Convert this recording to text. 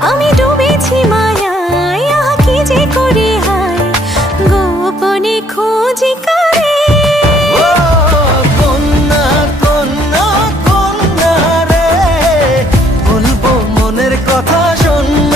আমি ডুবেছি মায়ায়, আহা কি যে করি হায়, গোপনে খোঁজি করে। ও কন্যা কন্যা কন্যা রে, বলবো মনের কথা শোন।